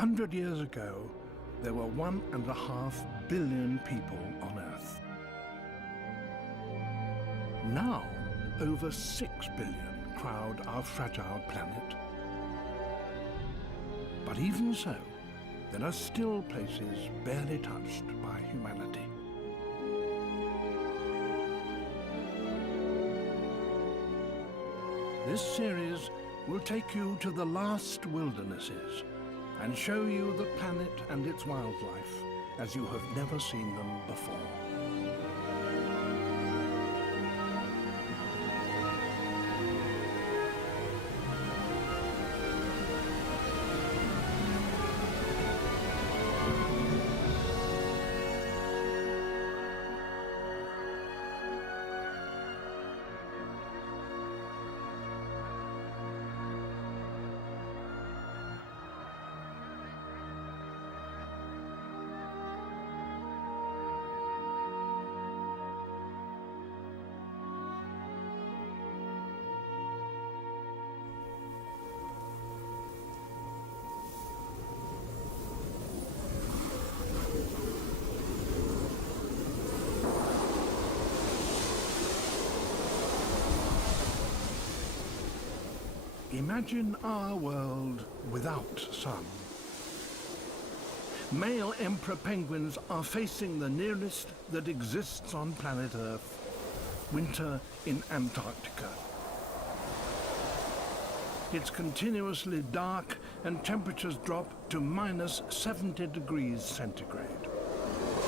100 years ago, there were 1.5 billion people on Earth. Now, over 6 billion crowd our fragile planet. But even so, there are still places barely touched by humanity. This series will take you to the last wildernesses and show you the planet and its wildlife as you have never seen them before. Imagine our world without sun. Male emperor penguins are facing the nearest that exists on planet Earth, winter in Antarctica. It's continuously dark and temperatures drop to -70 degrees centigrade.